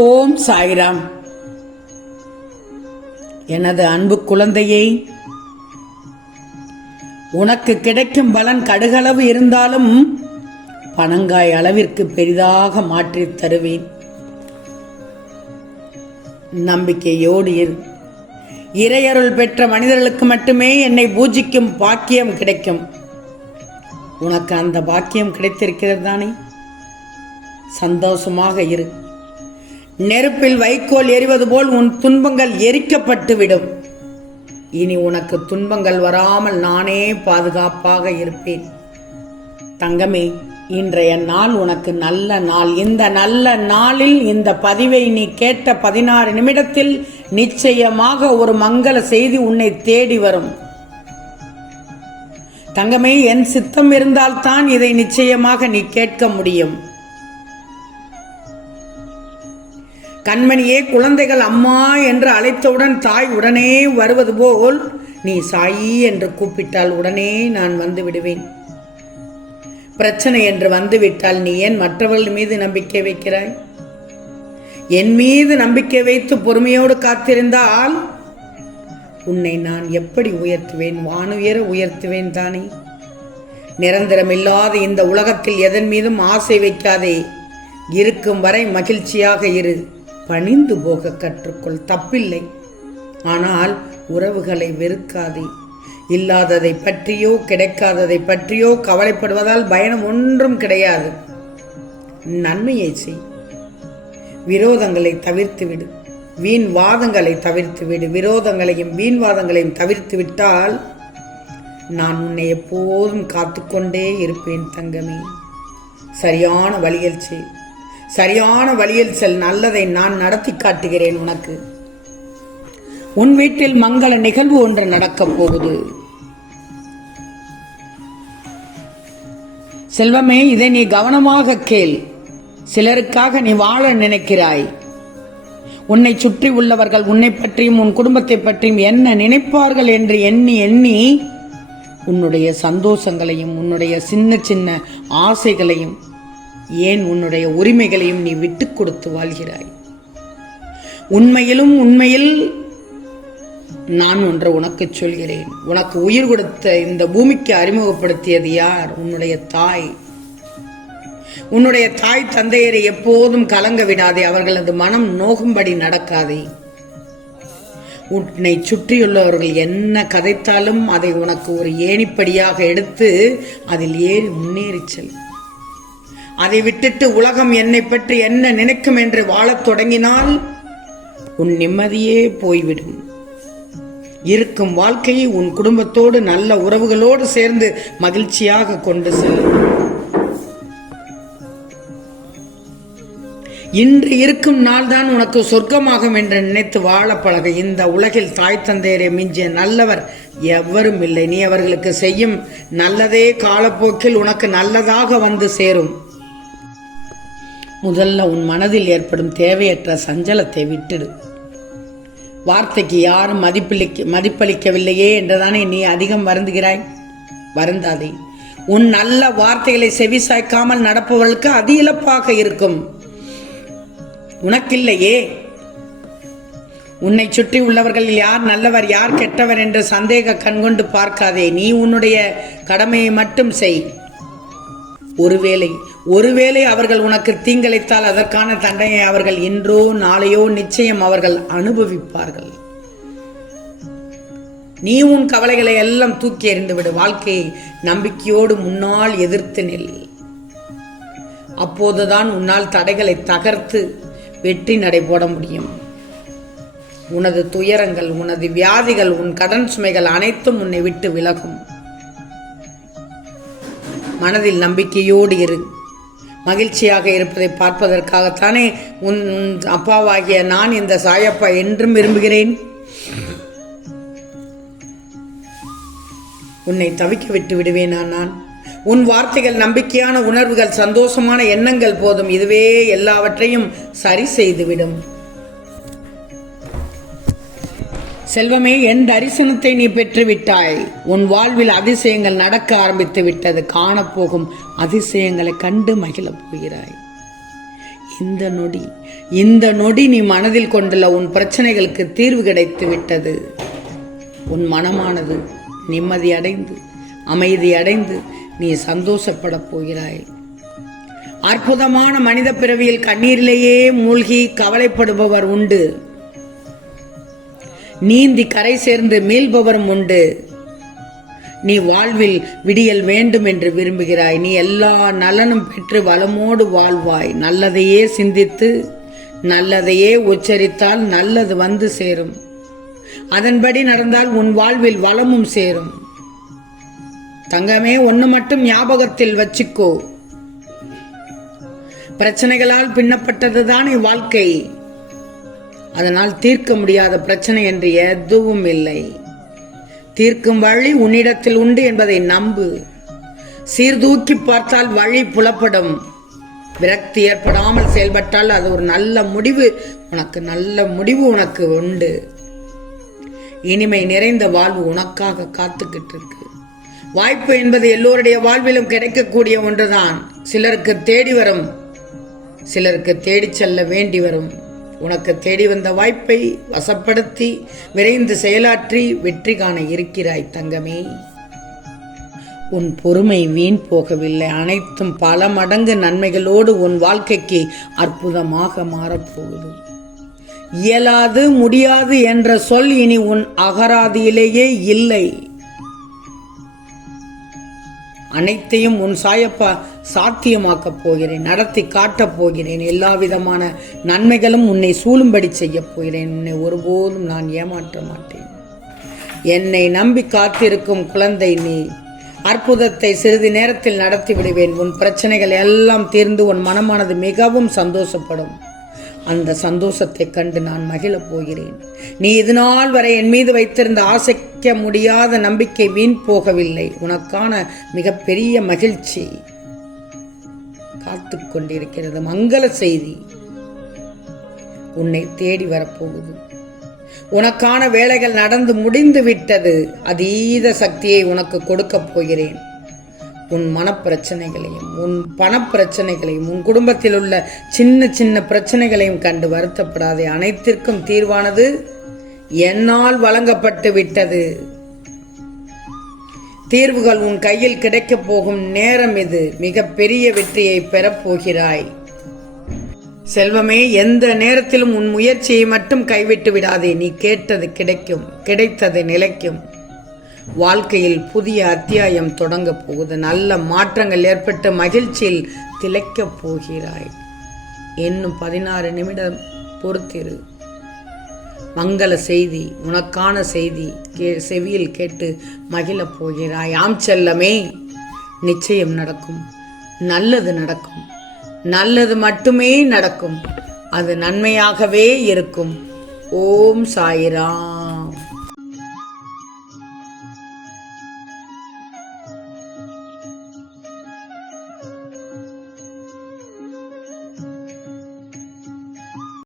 ஓம் சாய்ராம். எனது அன்பு குழந்தையே, உனக்கு கிடைக்கும் பலன் கடுகளவு இருந்தாலும் பனங்காய் அளவிற்கு பெரிதாக மாற்றித் தருவேன். நம்பிக்கையோடு இரு. இறையருள் பெற்ற மனிதர்களுக்கு மட்டுமே என்னை பூஜிக்கும் பாக்கியம் கிடைக்கும். உனக்கு அந்த பாக்கியம் கிடைத்திருக்கிறது தானே? சந்தோஷமாக இரு. நெருப்பில் வைக்கோல் எரிவது போல் உன் துன்பங்கள் எரிக்கப்பட்டுவிடும். இனி உனக்கு துன்பங்கள் வராமல் நானே பாதுகாப்பாக இருப்பேன். தங்கமே, இன்றைய நாள் உனக்கு நல்ல நாள். இந்த நல்ல நாளில் இந்த பதிவை நீ கேட்ட 16 நிமிடத்தில் நிச்சயமாக ஒரு மங்கள செய்தி உன்னை தேடி வரும். தங்கமே, என் சித்தம் இருந்தால்தான் இதை நிச்சயமாக நீ கேட்க முடியும். கண்மணியே, குழந்தைகள் அம்மா என்று அழைத்தவுடன் தாய் உடனே வருவது போல் நீ சாயி என்று கூப்பிட்டால் உடனே நான் வந்து விடுவேன். பிரச்சனை என்று வந்துவிட்டால் நீ ஏன் மற்றவர்கள் மீது நம்பிக்கை வைக்கிறாய்? என் மீது நம்பிக்கை வைத்து பொறுமையோடு காத்திருந்தால் உன்னை நான் எப்படி உயர்த்துவேன்? வானுயர உயர்த்துவேன் தானே. நிரந்தரமில்லாத இந்த உலகத்தில் எதன் மீதும் ஆசை வைக்காதே. இருக்கும் வரை மகிழ்ச்சியாக இரு. பணிந்து போக கற்றுக்கொள், தப்பில்லை. ஆனால் உறவுகளை வெறுக்காதே. இல்லாததை பற்றியோ கிடைக்காததை பற்றியோ கவலைப்படுவதால் பயணம் ஒன்றும் கிடையாது. நன்மையை செய். விரோதங்களை தவிர்த்துவிடு. வீண் வாதங்களை தவிர்த்துவிடு. விரோதங்களையும் வீண் வாதங்களையும் தவிர்த்து விட்டால் நான் உன்னை எப்போதும் காத்துக்கொண்டே இருப்பேன். தங்கமே, சரியான வழியில் செய். சரியான வழியில் செல். நல்லதை நான் நடத்தி காட்டுகிறேன் உனக்கு. உன் வீட்டில் மங்கள நிகழ்வு ஒன்று நடக்கப் போகுது. செல்வமே, இதை நீ கவனமாக கேள். சிலருக்காக நீ வாழ நினைக்கிறாய். உன்னை சுற்றி உள்ளவர்கள் உன்னை பற்றியும் உன் குடும்பத்தை பற்றியும் என்ன நினைப்பார்கள் என்று எண்ணி எண்ணி உன்னுடைய சந்தோஷங்களையும் உன்னுடைய சின்ன சின்ன ஆசைகளையும் ஏன் உன்னுடைய உரிமைகளையும் நீ விட்டுக் கொடுத்து வாழ்கிறாய். உண்மையில் நான் ஒன்று உனக்கு சொல்கிறேன். உனக்கு உயிர் கொடுத்த இந்த பூமிக்கு அறிமுகப்படுத்தியது யார்? உன்னுடைய தாய். உன்னுடைய தாய் தந்தையரை எப்போதும் கலங்க விடாதே. அவர்களது மனம் நோகும்படி நடக்காதே. உன்னை சுற்றியுள்ளவர்கள் என்ன கதைத்தாலும் அதை உனக்கு ஒரு ஏணிப்படியாக எடுத்து அதில் ஏறி முன்னேறி செல். அதை விட்டுட்டு உலகம் என்னை பற்றி என்ன நினைக்கும் என்று வாழத் தொடங்கினால் உன் நிம்மதியே போய்விடும். இருக்கும் வாழ்க்கையை உன் குடும்பத்தோடு நல்ல உறவுகளோடு சேர்ந்து மகிழ்ச்சியாக கொண்டு செல்லும். இன்று இருக்கும் நாள் தான் உனக்கு சொர்க்கமாகும் என்று நினைத்து வாழ பழக. இந்த உலகில் தாய் தந்தையரை மிஞ்சிய நல்லவர் எவரும் இல்லை. நீ அவர்களுக்கு செய்யும் நல்லதே காலப்போக்கில் உனக்கு நல்லதாக வந்து சேரும். முதல்ல உன் மனதில் ஏற்படும் தேவையற்ற சஞ்சலத்தை விட்டுடு. வார்த்தைக்கு யாரும் மதிப்பளிக்கவில்லையே என்றுதானே நீ அதிகம் வருந்துகிறாய். வருந்தாதே. உன் நல்ல வார்த்தைகளை செவிசாய்க்காமல் நடப்பவர்களுக்கு அது இழப்பாக இருக்கும். உனக்கில்லையே. உன்னை சுற்றி உள்ளவர்கள் யார் நல்லவர் யார் கெட்டவர் என்று சந்தேக கண்கொண்டு பார்க்காதே. நீ உன்னுடைய கடமையை மட்டும் செய். ஒருவேளை அவர்கள் உனக்கு தீங்கிழைத்தால் அதற்கான தண்டனை அவர்கள் இன்றோ நாளையோ நிச்சயம் அவர்கள் அனுபவிப்பார்கள். நீ உன் கவலைகளை எல்லாம் தூக்கி எறிந்துவிடு. வாழ்க்கையை நம்பிக்கையோடு முன்னால் எதிர்த்து நில். அப்போதுதான் உன்னால் தடைகளை தகர்த்து வெற்றி நடை போட முடியும். உனது துயரங்கள், உனது வியாதிகள், உன் கடன் சுமைகள் அனைத்தும் உன்னை விட்டு விலகும். மனதில் நம்பிக்கையோடு இரு. மகிழ்ச்சியாக இருப்பதை பார்ப்பதற்காகத்தானே உன் அப்பாவாகிய நான் இந்த சாயப்பா என்றும் விரும்புகிறேன். உன்னை தவிக்க விட்டு விடுவேனா நான்? உன் வார்த்தைகள், நம்பிக்கையான உணர்வுகள், சந்தோஷமான எண்ணங்கள் போதும். இதுவே எல்லாவற்றையும் சரி செய்துவிடும். செல்வமே, என் தரிசனத்தை நீ பெற்றுவிட்டாய். உன் வாழ்வில் அதிசயங்கள் நடக்க ஆரம்பித்து விட்டது. காணப்போகும் அதிசயங்களை கண்டு மகிழப் போகிறாய். இந்த நொடி நீ மனதில் கொண்டுள்ள உன் பிரச்சனைகளுக்கு தீர்வு கிடைத்து விட்டது. உன் மனமானது நிம்மதி அடைந்து அமைதி அடைந்து நீ சந்தோஷப்பட போகிறாய். அற்புதமான மனித பிறவியில் கண்ணீரிலேயே மூழ்கி கவலைப்படுபவர் உண்டு, நீந்தி கரை சேர்ந்து மீள்பவரும் உண்டு. நீ வாழ்வில் விடியல் வேண்டும் என்று விரும்புகிறாய். நீ எல்லா நலனும் பெற்று வளமோடு வாழ்வாய். நல்லதையே சிந்தித்து நல்லதையே உச்சரித்தால் நல்லது வந்து சேரும். அதன்படி நடந்தால் உன் வாழ்வில் வளமும் சேரும். தங்கமே, ஒன்னு மட்டும் ஞாபகத்தில் வச்சுக்கோ, பிரச்சனைகளால் பின்னப்பட்டதுதான் வாழ்க்கை. அதனால் தீர்க்க முடியாத பிரச்சனை என்று எதுவும் இல்லை. தீர்க்கும் வழி உன்னிடத்தில் உண்டு என்பதை நம்பு. சீர்தூக்கி பார்த்தால் வழி புலப்படும். விரக்தி ஏற்படாமல் செயல்பட்டால் அது ஒரு நல்ல முடிவு உனக்கு உண்டு. இனிமை நிறைந்த வாழ்வு உனக்காக காத்துக்கிட்டு இருக்கு. வாய்ப்பு என்பது எல்லோருடைய வாழ்விலும் கிடைக்கக்கூடிய ஒன்றுதான். சிலருக்கு தேடி வரும், சிலருக்கு தேடி செல்ல வேண்டி வரும். உனக்கு தேடி வந்த வாய்ப்பை வசப்படுத்தி விரைந்து செயலாற்றி வெற்றி காண இருக்கிறாய் தங்கமே. உன் பொறுமை வீண் போகவில்லை. அனைத்தும் பல மடங்கு நன்மைகளோடு உன் வாழ்க்கைக்கு அற்புதமாக மாறப்போகுது. இயலாது முடியாது என்ற சொல் இனி உன் அகராதியிலேயே இல்லை. அனைத்தையும் உன் சாத்தியமாக்கப் போகிறேன், நடத்தி காட்டப் போகிறேன். எல்லா விதமான நன்மைகளும் உன்னை சூழும்படி செய்யப் போகிறேன். உன்னை ஒருபோதும் நான் ஏமாற்ற மாட்டேன். என்னை நம்பி காத்திருக்கும் குழந்தை நீ. அற்புதத்தை சிறிது நேரத்தில் நடத்தி விடுவேன். உன் பிரச்சனைகள் எல்லாம் தீர்ந்து உன் மனமானது மிகவும் சந்தோஷப்படும். அந்த சந்தோஷத்தை கண்டு நான் மகிழப் போகிறேன். நீ இதுநாள் வரை என் மீது வைத்திருந்த ஆசைக்க முடியாத நம்பிக்கை வீண் போகவில்லை. உனக்கான மிகப்பெரிய மகிழ்ச்சி காத்து கொண்டிருக்கிறது. மங்கள செய்தி உன்னை தேடி வரப்போகுது. உனக்கான வேலைகள் நடந்து முடிந்து விட்டது. அதீத சக்தியை உனக்கு கொடுக்கப் போகிறேன். உன் மனப்பிரச்சனைகளையும் உன் பணப்பிரச்சனைகளையும் உன் குடும்பத்தில் உள்ள சின்ன சின்ன பிரச்சனைகளையும் கண்டு வருத்தப்படாதே. அனைத்திற்கும் தீர்வானது என்னால் வழங்கப்பட்டு விட்டது. தீர்வுகள் உன் கையில் கிடைக்கப் போகும் நேரம் இது. மிக பெரிய வெற்றியை பெறப்போகிறாய். செல்வமே, எந்த நேரத்திலும் உன் முயற்சியை மட்டும் கைவிட்டு விடாதே. நீ கேட்டது கிடைக்கும், கிடைத்தது நிலைக்கும். வாழ்க்கையில் புதிய அத்தியாயம் தொடங்க போகுது. நல்ல மாற்றங்கள் ஏற்பட்டு மகிழ்ச்சியில் திளைக்கப் போகிறாய். இன்னும் 16 நிமிடம் பொறுத்திரு. மங்கள செய்தி, உனக்கான செய்தி செவியில் கேட்டு மகிழப் போகிறாய். ஆம் செல்லமே, நிச்சயம் நடக்கும். நல்லது நடக்கும். நல்லது மட்டுமே நடக்கும். அது நன்மையாகவே இருக்கும். ஓம் சாய்ராம்.